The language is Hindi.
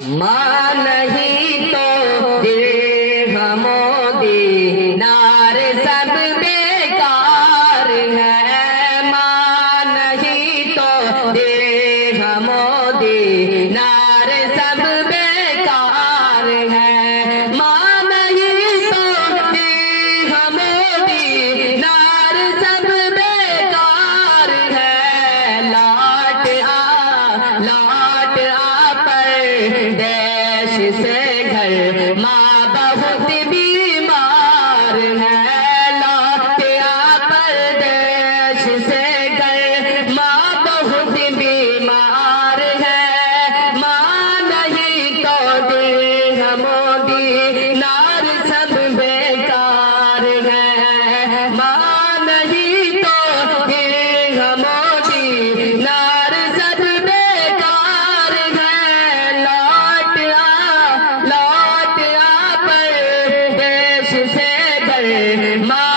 माँ नहीं तो दिरहम दीनार सब बेकार है। माँ नहीं तो दिरहम दीनार सब बेकार है। माँ नहीं तो दिरहम दीनार सब बेकार है। लौट आ परदेश से घर माँ बहुत बीमार है। लौट आ परदेश से घर माँ बहुत बीमार है। माँ नहीं तो दिरहम दीनार सब बेकार है। माँ नहीं तो दिरहम दीनार सब बेकार है। लौट आ परदेश से घर माँ